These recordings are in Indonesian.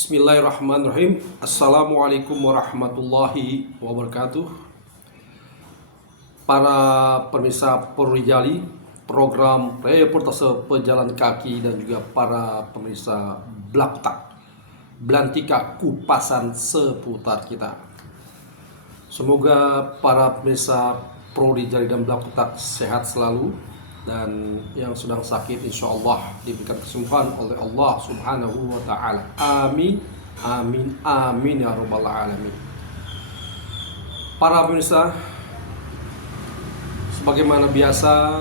Bismillahirrahmanirrahim. Assalamualaikum warahmatullahi wabarakatuh. Para pemirsa Perwijali, program reportase pejalan kaki dan juga para pemirsa Blaktak Belantika kupasan seputar kita. Semoga para pemirsa Perwijali dan Blaktak sehat selalu, dan yang sedang sakit insya Allah diberikan kesembuhan oleh Allah Subhanahu wa Ta'ala. Amin, amin, amin ya Rabbal Alamin. Para pemirsa, sebagaimana biasa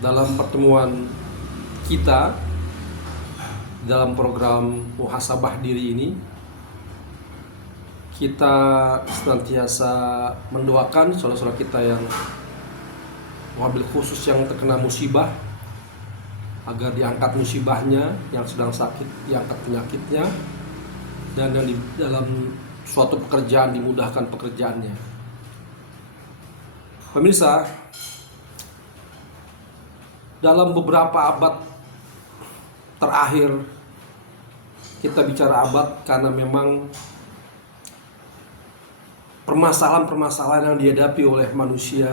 dalam pertemuan kita dalam program muhasabah diri ini, kita senantiasa mendoakan saudara-saudara kita yang wabil khusus yang terkena musibah, agar diangkat musibahnya, yang sedang sakit diangkat penyakitnya, dan yang di dalam suatu pekerjaan dimudahkan pekerjaannya. Pemirsa, dalam beberapa abad terakhir, kita bicara abad karena memang permasalahan-permasalahan yang dihadapi oleh manusia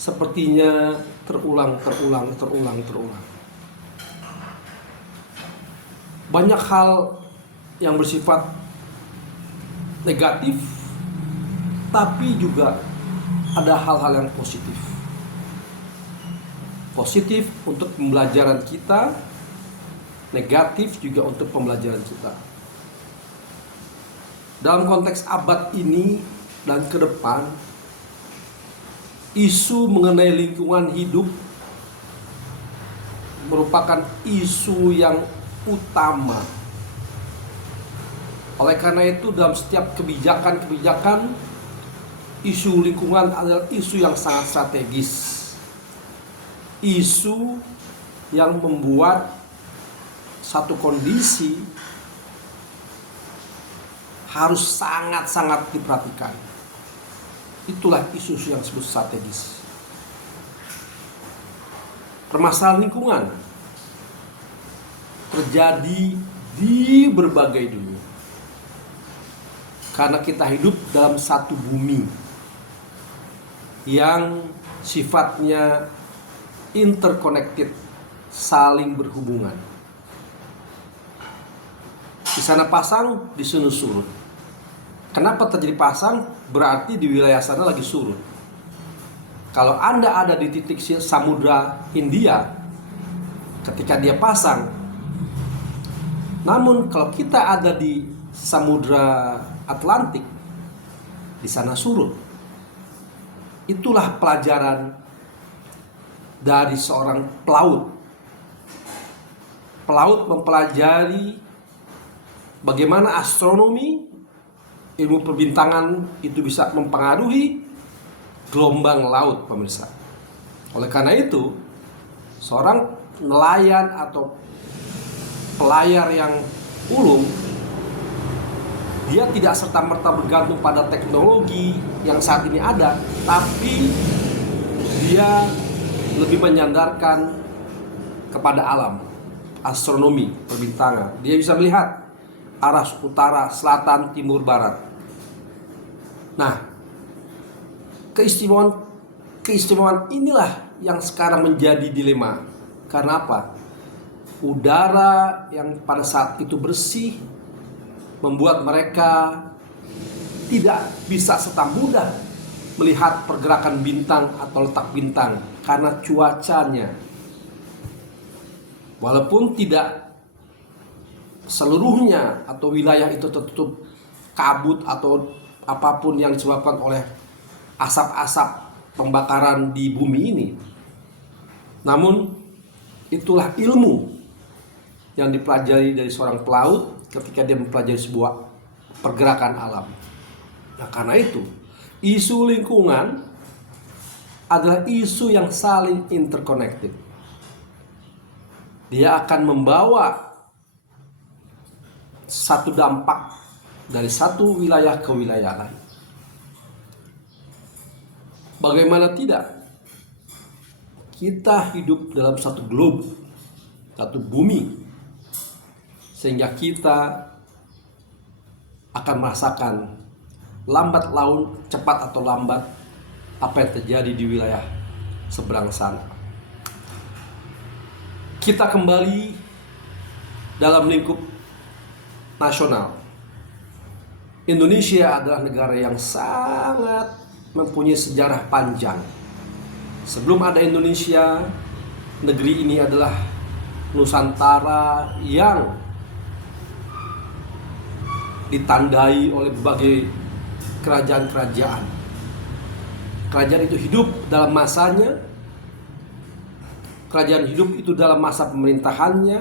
sepertinya terulang. Banyak hal yang bersifat negatif, tapi juga ada hal-hal yang positif. Positif untuk pembelajaran kita, negatif juga untuk pembelajaran kita. Dalam konteks abad ini dan ke depan, isu mengenai lingkungan hidup merupakan isu yang utama. Oleh karena itu, dalam setiap kebijakan-kebijakan, isu lingkungan adalah isu yang sangat strategis. Isu yang membuat satu kondisi harus sangat-sangat diperhatikan. Itulah isu yang disebut strategis. Permasalahan lingkungan terjadi di berbagai dunia, karena kita hidup dalam satu bumi yang sifatnya interconnected, saling berhubungan. Di sana pasang, di sini surut. Kenapa terjadi pasang? Berarti di wilayah sana lagi surut. Kalau Anda ada di titik Samudra Hindia ketika dia pasang, namun kalau kita ada di Samudra Atlantik, di sana surut. Itulah pelajaran dari seorang pelaut. Pelaut mempelajari bagaimana astronomi, ilmu perbintangan itu bisa mempengaruhi gelombang laut, pemirsa. Oleh karena itu, seorang nelayan atau pelayar yang ulung, dia tidak serta-merta bergantung pada teknologi yang saat ini ada, tapi dia lebih menyandarkan kepada alam, astronomi, perbintangan. Dia bisa melihat arah utara, selatan, timur, barat. Nah, keistimewaan inilah yang sekarang menjadi dilema. Karena apa? Udara yang pada saat itu bersih membuat mereka tidak bisa serta mudah melihat pergerakan bintang atau letak bintang karena cuacanya. Walaupun tidak seluruhnya atau wilayah itu tertutup kabut atau apapun yang disebabkan oleh asap-asap pembakaran di bumi ini, namun itulah ilmu yang dipelajari dari seorang pelaut ketika dia mempelajari sebuah pergerakan alam. Nah, karena itu isu lingkungan adalah isu yang saling interconnected. Dia akan membawa satu dampak dari satu wilayah ke wilayah lain. Bagaimana tidak? Kita hidup dalam satu globe, satu bumi. sehingga kita akan merasakan lambat laun, cepat atau lambat, apa yang terjadi di wilayah seberang sana. Kita kembali dalam lingkup nasional. Indonesia adalah negara yang sangat mempunyai sejarah panjang. Sebelum ada Indonesia, negeri ini adalah Nusantara yang ditandai oleh berbagai kerajaan-kerajaan. Kerajaan itu hidup dalam masanya, kerajaan hidup itu dalam masa pemerintahannya.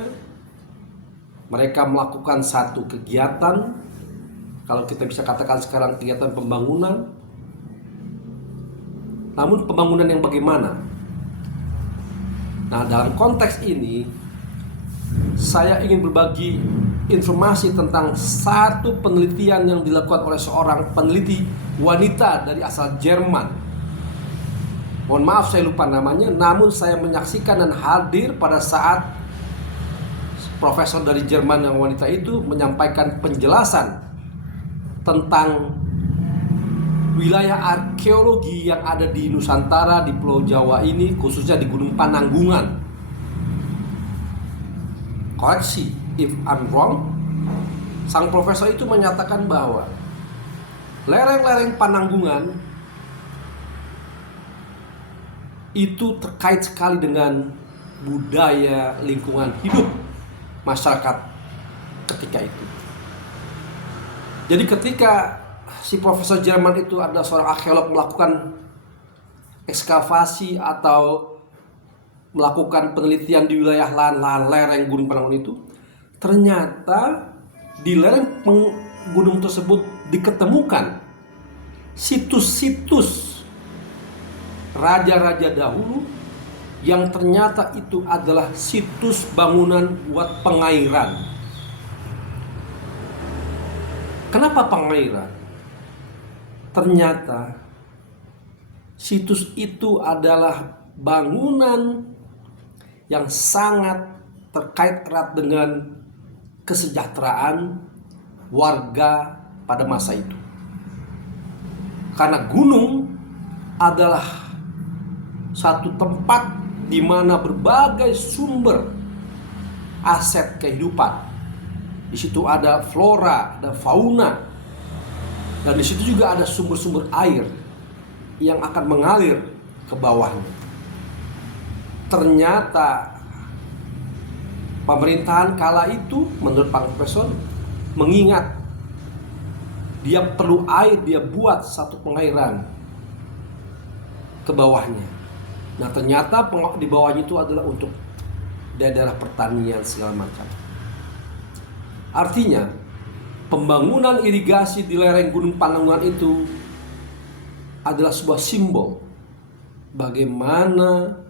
Mereka melakukan satu kegiatan, kalau kita bisa katakan sekarang kegiatan pembangunan. Namun pembangunan yang bagaimana? Nah, dalam konteks ini saya ingin berbagi informasi tentang satu penelitian yang dilakukan oleh seorang peneliti wanita dari asal Jerman. Mohon maaf saya lupa namanya, namun saya menyaksikan dan hadir pada saat profesor dari Jerman yang wanita itu menyampaikan penjelasan tentang wilayah arkeologi yang ada di Nusantara, di Pulau Jawa ini, khususnya di Gunung Pananggungan. Koreksi if I'm wrong. Sang profesor itu menyatakan bahwa lereng-lereng Pananggungan itu terkait sekali dengan budaya lingkungan hidup masyarakat ketika itu. Jadi ketika si profesor Jerman itu adalah seorang arkeolog melakukan ekskavasi atau melakukan penelitian di wilayah lahan-lahan lereng Gunung Pananggungan itu, ternyata di lereng gunung tersebut diketemukan situs-situs raja-raja dahulu yang ternyata itu adalah situs bangunan buat pengairan. Kenapa pengairan? Ternyata situs itu adalah bangunan yang sangat terkait erat dengan kesejahteraan warga pada masa itu. Karena gunung adalah satu tempat di mana berbagai sumber aset kehidupan. Di situ ada flora, ada fauna, dan di situ juga ada sumber-sumber air yang akan mengalir ke bawahnya. Ternyata pemerintahan kala itu, menurut Pak Profesor, mengingat dia perlu air, dia buat satu pengairan ke bawahnya. Nah, ternyata di bawahnya itu adalah untuk daerah pertanian segala macam. Artinya, pembangunan irigasi di lereng Gunung Pananggungan itu adalah sebuah simbol bagaimana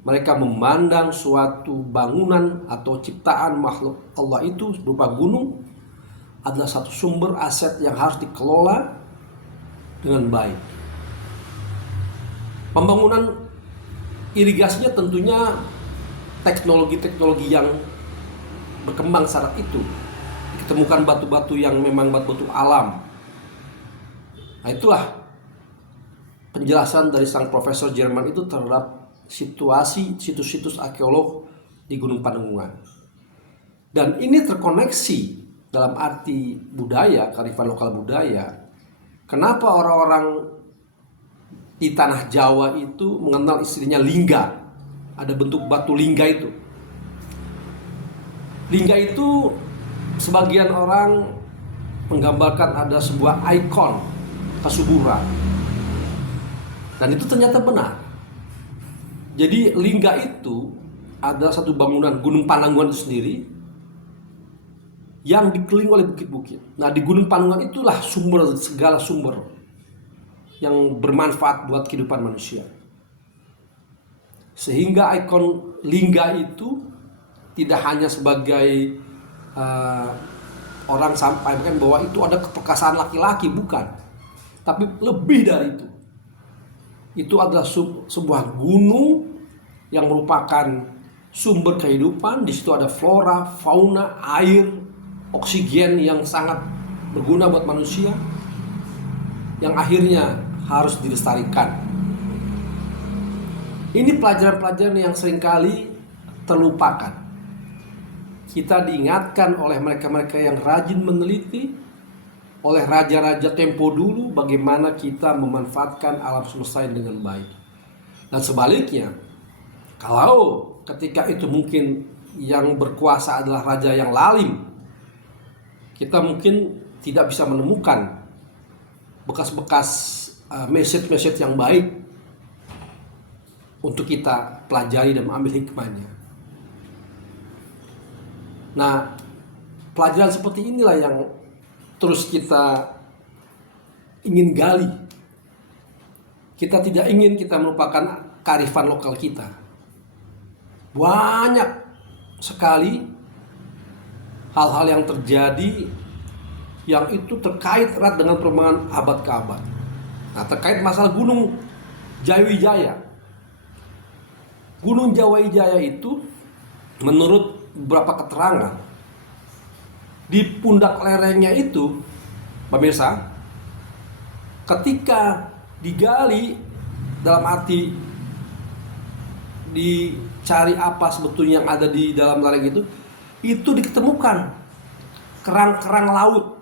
mereka memandang suatu bangunan atau ciptaan makhluk Allah itu berupa gunung adalah satu sumber aset yang harus dikelola dengan baik. Pembangunan irigasinya tentunya teknologi-teknologi yang berkembang saat itu. Ditemukan batu-batu yang memang batu-batu alam. Nah, itulah penjelasan dari sang profesor Jerman itu terhadap situasi situs-situs arkeolog di Gunung Pananggungan. Dan ini terkoneksi dalam arti budaya, kearifan lokal budaya. Kenapa orang-orang di tanah Jawa itu mengenal istilahnya lingga? Ada bentuk batu lingga itu. Lingga itu sebagian orang menggambarkan ada sebuah ikon kesuburan. Dan itu ternyata benar. Jadi lingga itu adalah satu bangunan Gunung Pananggungan itu sendiri yang dikelilingi oleh bukit-bukit. Nah, di Gunung Pananggungan itulah segala sumber yang bermanfaat buat kehidupan manusia. Sehingga ikon lingga itu tidak hanya sebagai orang sampaikan bahwa itu ada keperkasaan laki-laki, bukan. Tapi lebih dari itu. Itu adalah sebuah gunung yang merupakan sumber kehidupan, di situ ada flora, fauna, air, oksigen yang sangat berguna buat manusia, yang akhirnya harus dilestarikan. Ini pelajaran-pelajaran yang seringkali terlupakan. Kita diingatkan oleh mereka-mereka yang rajin meneliti, oleh raja-raja tempo dulu, bagaimana kita memanfaatkan alam semesta dengan baik. Dan sebaliknya, kalau ketika itu mungkin yang berkuasa adalah raja yang lalim, kita mungkin tidak bisa menemukan bekas-bekas message-message yang baik untuk kita pelajari dan mengambil hikmahnya. Nah, pelajaran seperti inilah yang terus kita ingin gali. Kita tidak ingin kita melupakan kearifan lokal kita. Banyak sekali hal-hal yang terjadi yang itu terkait erat dengan perkembangan abad ke abad. Nah, terkait masalah Gunung Jayawijaya. Gunung Jayawijaya itu menurut beberapa keterangan, di pundak lerengnya itu, pemirsa, ketika digali, dalam arti dicari apa sebetulnya yang ada di dalam lereng itu diketemukan kerang-kerang laut.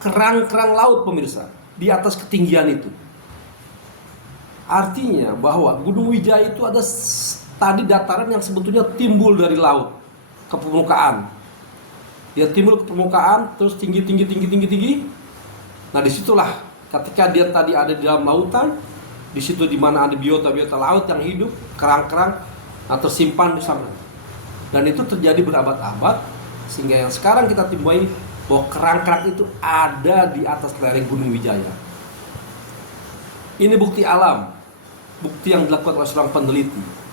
Kerang-kerang laut, pemirsa, di atas ketinggian itu. Artinya bahwa Gunung Wijaya itu ada tadi dataran yang sebetulnya timbul dari laut ke permukaan. Dia timbul ke permukaan, terus tinggi. Nah, disitulah ketika dia tadi ada di dalam lautan, di situ di mana ada biota-biota laut yang hidup, kerang-kerang, tersimpan di sana. Dan itu terjadi berabad-abad, sehingga yang sekarang kita temui bahwa kerang-kerang itu ada di atas lereng Gunung Wijaya. Ini bukti alam, bukti yang dilakukan oleh seorang peneliti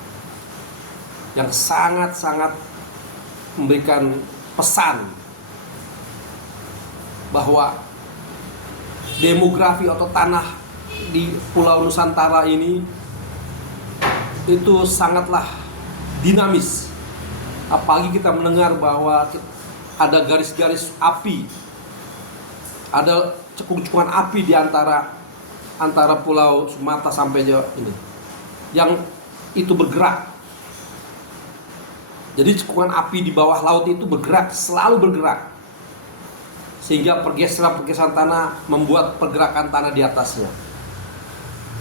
yang sangat-sangat memberikan pesan bahwa demografi atau tanah di Pulau Nusantara ini itu sangatlah dinamis. Apalagi kita mendengar bahwa ada garis-garis api, ada cekungan api di antara Pulau Sumatera sampai Jawa ini, yang itu bergerak. Jadi cekungan api di bawah laut itu bergerak, selalu bergerak, sehingga pergeseran tanah membuat pergerakan tanah di atasnya.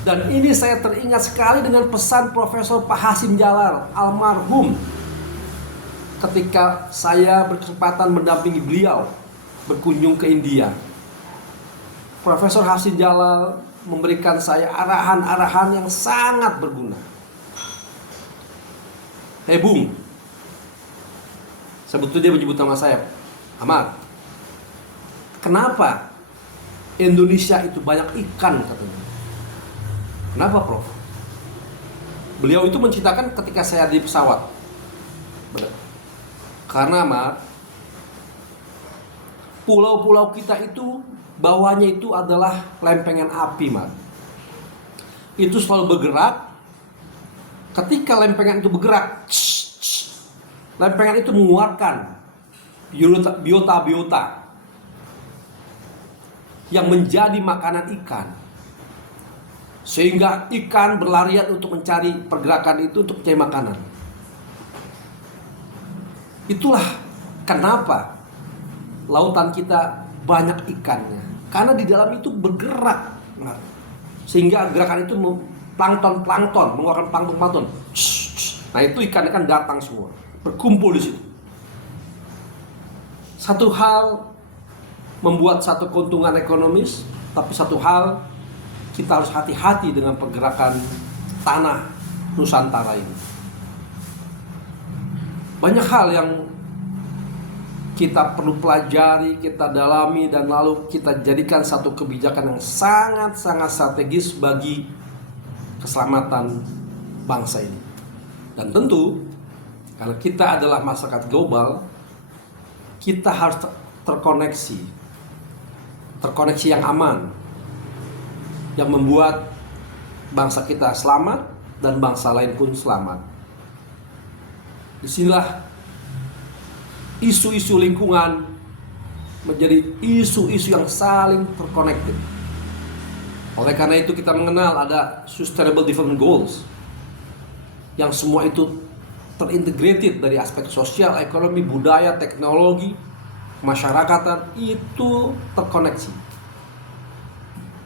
Dan ini saya teringat sekali dengan pesan Profesor Pak Hasim Jalal almarhum, ketika saya berkesempatan mendampingi beliau berkunjung ke India. Profesor Hasim Jalal memberikan saya arahan-arahan yang sangat berguna. Hei Bung, sebetulnya dia menyebut nama saya, Ahmad, kenapa Indonesia itu banyak ikan, katanya. Kenapa, Prof? Beliau itu menceritakan ketika saya di pesawat. Karena, Ahmad, pulau-pulau kita itu bawahnya itu adalah lempengan api, Ahmad. Itu selalu bergerak. Ketika lempengan itu bergerak, lempengan itu mengeluarkan biota-biota yang menjadi makanan ikan, sehingga ikan berlarian untuk mencari pergerakan itu untuk mencari makanan. Itulah kenapa lautan kita banyak ikannya, karena di dalam itu bergerak, sehingga gerakan itu plankton mengeluarkan plankton. Nah, itu ikan-ikan datang semua, berkumpul di situ. Satu hal membuat satu keuntungan ekonomis, tapi satu hal kita harus hati-hati dengan pergerakan tanah Nusantara ini. Banyak hal yang kita perlu pelajari, kita dalami, dan lalu kita jadikan satu kebijakan yang sangat-sangat strategis bagi keselamatan bangsa ini. Dan tentu, kalau kita adalah masyarakat global, kita harus terkoneksi yang aman, yang membuat bangsa kita selamat dan bangsa lain pun selamat. Disinilah isu-isu lingkungan menjadi isu-isu yang saling terkonektif. Oleh karena itu kita mengenal ada Sustainable Development Goals yang semua itu terintegrated dari aspek sosial, ekonomi, budaya, teknologi, masyarakatan, itu terkoneksi.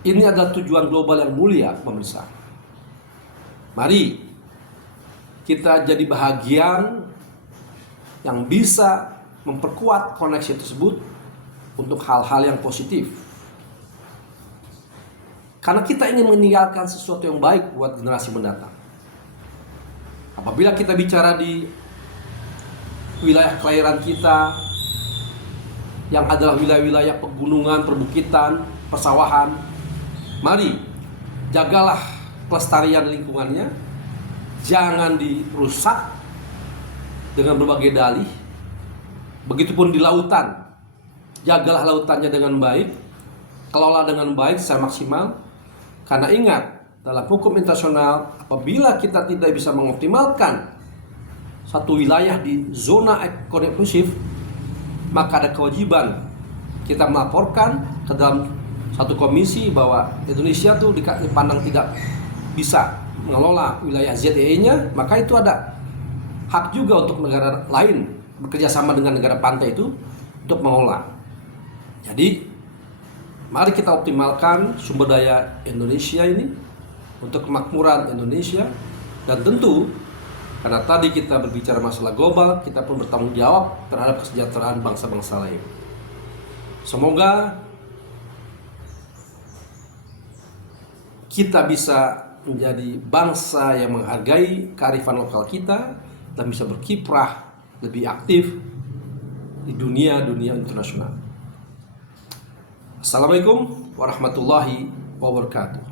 Ini adalah tujuan global yang mulia, pemirsa. Mari kita jadi bahagian yang bisa memperkuat koneksi tersebut untuk hal-hal yang positif. Karena kita ingin meninggalkan sesuatu yang baik buat generasi mendatang. Apabila kita bicara di wilayah kelahiran kita yang adalah wilayah-wilayah pegunungan, perbukitan, persawahan, mari jagalah kelestarian lingkungannya, jangan dirusak dengan berbagai dalih. Begitupun di lautan, jagalah lautannya dengan baik, kelola dengan baik secara maksimal. Karena ingat, dalam hukum internasional, apabila kita tidak bisa mengoptimalkan satu wilayah di zona ekonomi eksklusif, maka ada kewajiban kita melaporkan ke dalam satu komisi bahwa Indonesia tuh dipandang tidak bisa mengelola wilayah ZEE-nya, maka itu ada hak juga untuk negara lain bekerjasama dengan negara pantai itu untuk mengelola. Jadi mari kita optimalkan sumber daya Indonesia ini untuk kemakmuran Indonesia. Dan tentu karena tadi kita berbicara masalah global, kita pun bertanggung jawab terhadap kesejahteraan bangsa-bangsa lain. Semoga kita bisa menjadi bangsa yang menghargai kearifan lokal kita dan bisa berkiprah lebih aktif di dunia internasional. Assalamualaikum warahmatullahi wabarakatuh.